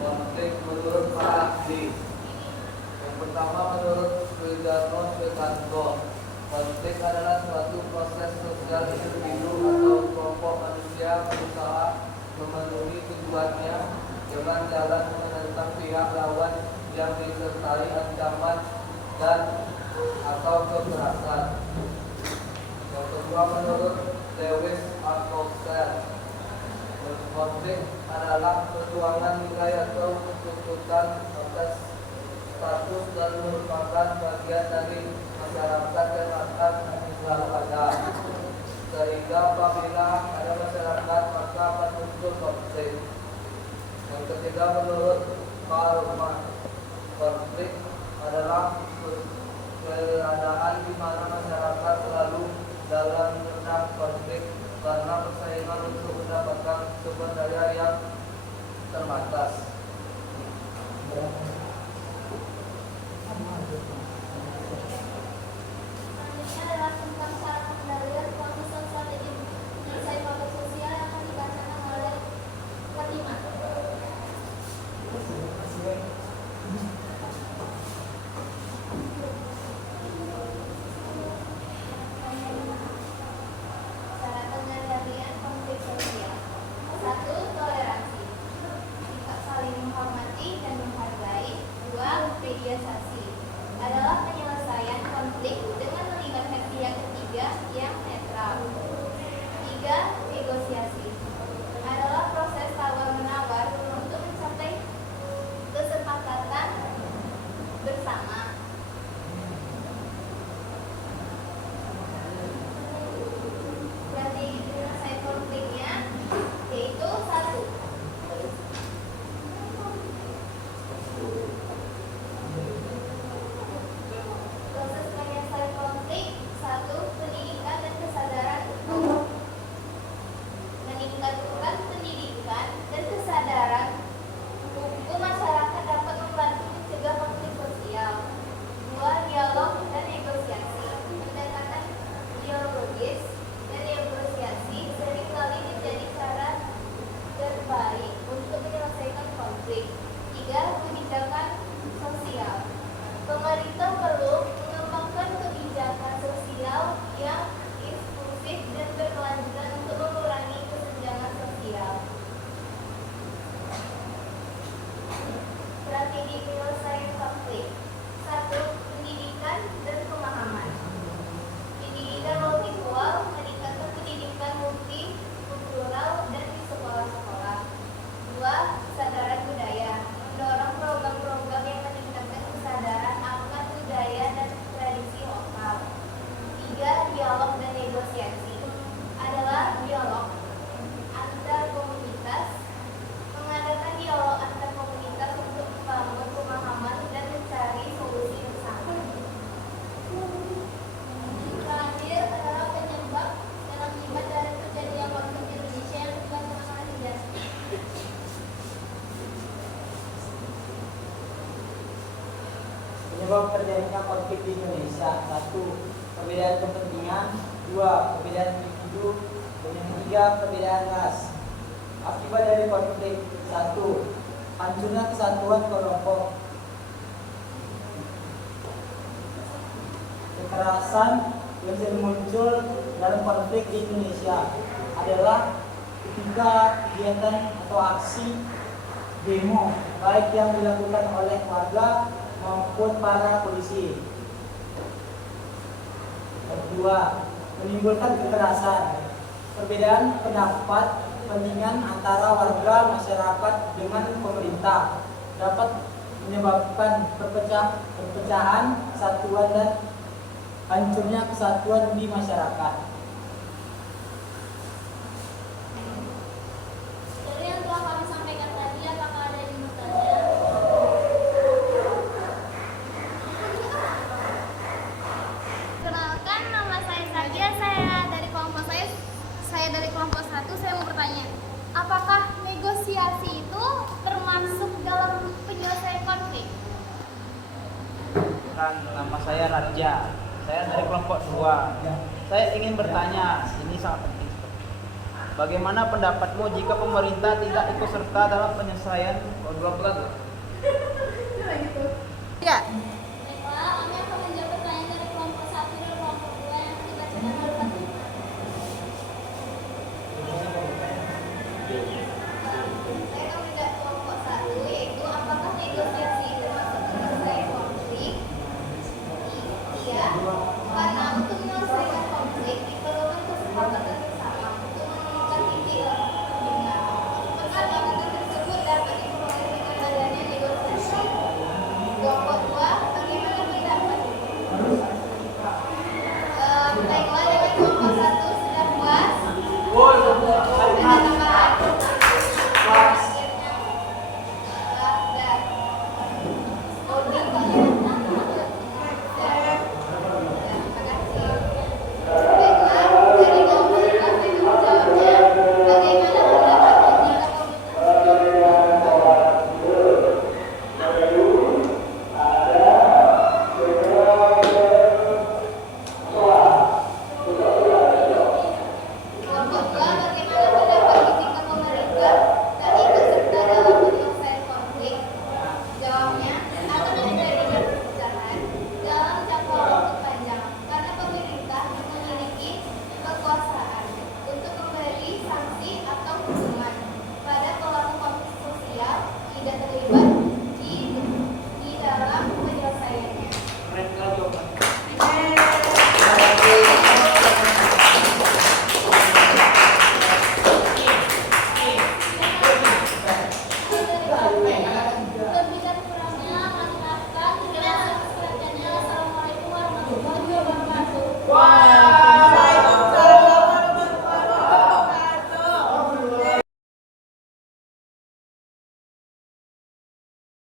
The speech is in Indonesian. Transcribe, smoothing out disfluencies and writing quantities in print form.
Konflik menurut para ahli. Yang pertama menurut Sugiyarno Sutanto, konflik adalah suatu proses sosial individu atau kelompok manusia berusaha memenuhi tujuannya dengan jalan menentang pihak lawan yang disertai ancaman dan atau kekerasan. Yang kedua menurut Lewis Althusser, konflik adalah perjuangan nilai atau tuntutan atas status dan merupakan bagian dari masyarakat yang akan selalu ada. Sehingga apabila ada masyarakat maka akan muncul konflik. Yang ketiga menurut Karl Marx, konflik adalah keadaan di mana masyarakat selalu dalam tentang konflik karena persaingan untuk mendapatkan sumber daya yang terbatas. Selanjutnya adalah tentang cara pengendalian proses strategi penyelesaian konflik sosial yang akan dibacakan oleh Fatimah. Cara pengendalian konflik sosial. 1. Toleransi. Sikap saling menghormati dan menghargai. 2. Mediasi. Adalah penyelesaian konflik dengan melibatkan pihak ketiga yang netral. 3. Negosiasi. Adalah proses tawar-menawar untuk mencapai kesepakatan bersama. Strategi penyelesaian konfliknya yaitu 1. Proses penyelesaian konflik 1. Pendidikan dan kesadaran hukum. Meningkatkan pendidikan dan kesadaran hukum masyarakat dapat membantu mencegah konflik sosial. 2. Dialog dan negosiasi. Pendekatan dialogis dan negosiasi seringkali menjadi cara terbaik untuk menyelesaikan konflik. 3. Kebijakan sosial. Pemerintah perlu mengembangkan kebijakan sosial yang inklusif dan berkelanjutan untuk mengurangi kesenjangan sosial. Strategi penyelesaian konflik. 1. Pendidikan dan pemahaman. Pendidikan multikultural, meningkatkan pendidikan multikultural dan di sekolah-sekolah. 2. Kesadaran budaya. Mendorong program-program yang meningkatkan kesadaran akan budaya dan tradisi lokal. 3. Dialog dan negosiasi. Adalah dialog antar komunitas. Mengadakan dialog antar komunitas untuk membangun pemahaman dan mencari solusi bersama. Terakhir adalah penyebab dan akibat dari terjadinya konflik di Indonesia yang dibahas oleh Hidayat. Penyebab terjadinya konflik di Indonesia. 1. Perbedaan kepentingan. 2. Perbedaan individu. Dan yang ketiga, perbedaan ras. Akibat dari konflik. 1. Hancurnya kesatuan kelompok. Kekerasan yang sering muncul dalam konflik di Indonesia adalah ketika kegiatan atau aksi demo baik yang dilakukan oleh warga maupun para polisi. Kedua, menimbulkan kekerasan. Perbedaan pendapat kepentingan antara warga masyarakat dengan pemerintah dapat menyebabkan perpecahan kesatuan dan hancurnya kesatuan di masyarakat. Dari yang telah kami sampaikan tadi, apakah ada yang bertanya? Kenalkan, nama saya Sagia. Saya dari kelompok 1. Saya mau bertanya, apakah negosiasi itu termasuk dalam penyelesaian konflik? Nama saya Raja. Saya dari kelompok 2. Saya ingin bertanya, ini sangat penting. Bagaimana pendapatmu jika pemerintah tidak ikut serta dalam penyelesaian? Dua pelan tuh. Ya. Baiklah, kami akan menjawab pertanyaan dari kelompok 1 dan kelompok 2 yang akan dibacakan oleh Pak.